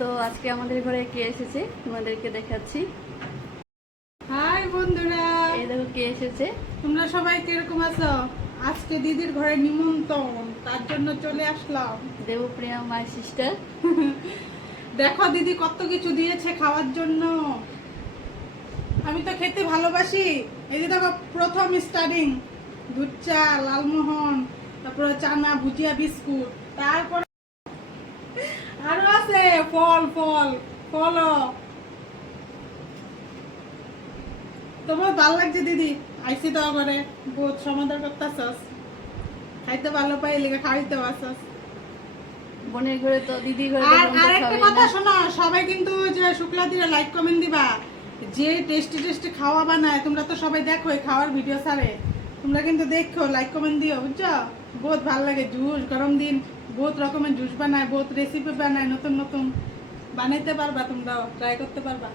তো আজকে আমাদের ঘরে কে এসেছে তোমাদেরকে দেখাচ্ছি। হাই বন্ধুরা, এই দেখো কে এসেছে। তোমরা সবাই কিরকম আছো? আজকে দিদির ঘরে নিমন্ত্রণ, তার জন্য চলে আসলাম। Debapriya my sister. দেখো দিদি কত কিছু দিয়েছে খাওয়ার জন্য। আমি তো খেতে ভালোবাসি। এই যে দেখো, প্রথম স্টার্টিং দুধ চা, লালমোহন, তারপরে চানা, ভুজিয়া, বিস্কুট, তারপর আরো আছে ফল ফল ফলও। তোমার ভালো লাগছে দিদি? আইসি তো করে বহুত সমাধান করতেছস, খাইতে ভালো পাই লেগে খাইতে পারছস। বোনের ঘরে তো দিদির ঘরে তো আর বোন তো আরেকটা খাবেই কথা না। শোনো, সবাই কিন্তু যে শুক্লা দিলে লাইক কমেন্ট দিবা। যে টেস্টি টেস্টি খাওয়া বানায় তোমরা তো সবাই দেখো, এই খাওয়ার ভিডিও ছাড়ে, তোমরা কিন্তু দেখো, লাইক কমেন্ট দিও, বুঝছো? বহুত ভালো লাগে। জুস গরম দিন বহুত রকমের জুস বানায়, বহুত রেসিপি বানায়, নতুন নতুন বানাইতে পারবা, তোমরাও ট্রাই করতে পারবা।